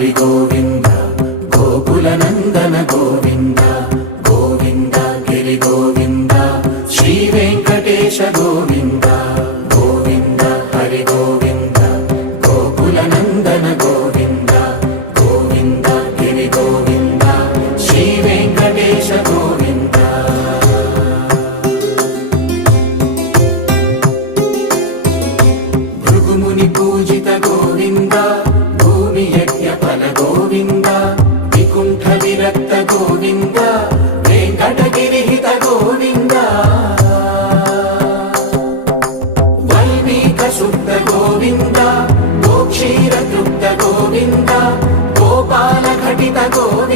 హరి గోవింద గోకుల నందన గోవింద గోవింద గిరి గోవింద శ్రీ వెంకటేశ గోవింద గోవింద హరి గోవింద గోకుల నందన గోవింద గోవింద గిరి గోవింద శ్రీ వెంకటేశ గోవింద భృగుముని పూజిత గోవింద భూమి యజ్ఞ ఫల గోవింద వికుంఠ విరక్త గోవింద వెంకటగిరిహిత గోవింద వల్మీక శుద్ధ గోవింద గోక్షీర తృప్త గోవింద గోపాల ఘటిత గోవింద